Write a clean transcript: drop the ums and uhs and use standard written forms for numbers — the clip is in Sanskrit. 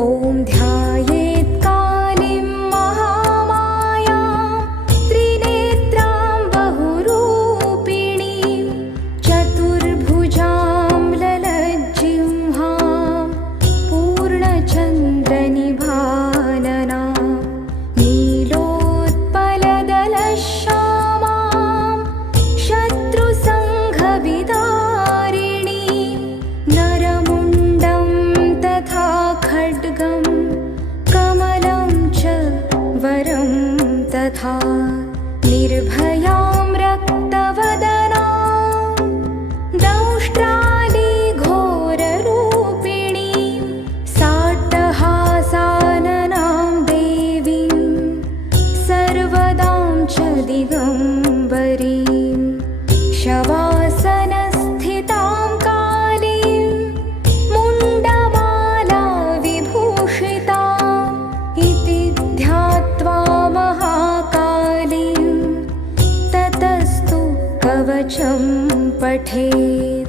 ॐ ध्यायेत् कालीं महामायां त्रिनेत्रां बहुरूपिणीं चतुर्भुजां ललज्जिह्वां पूर्णचन्द्रनिभाननां नीलोत्पलदलश्यामां शत्रुसङ्घविदारिणीं नरमुण्डं तथा खड्गं कमलं च वरं तथा निर्भयां रक्तवदनां दंष्ट्रादिघोररूपिणीं साट्टहासाननां देवीं सर्वदां च दिगम्बरीं शवासनस्थितां कालीं मुण्डमाला विभूषिताम् इति ध्यात्वा महाकालीं ततस्तु कवचं पठेत्।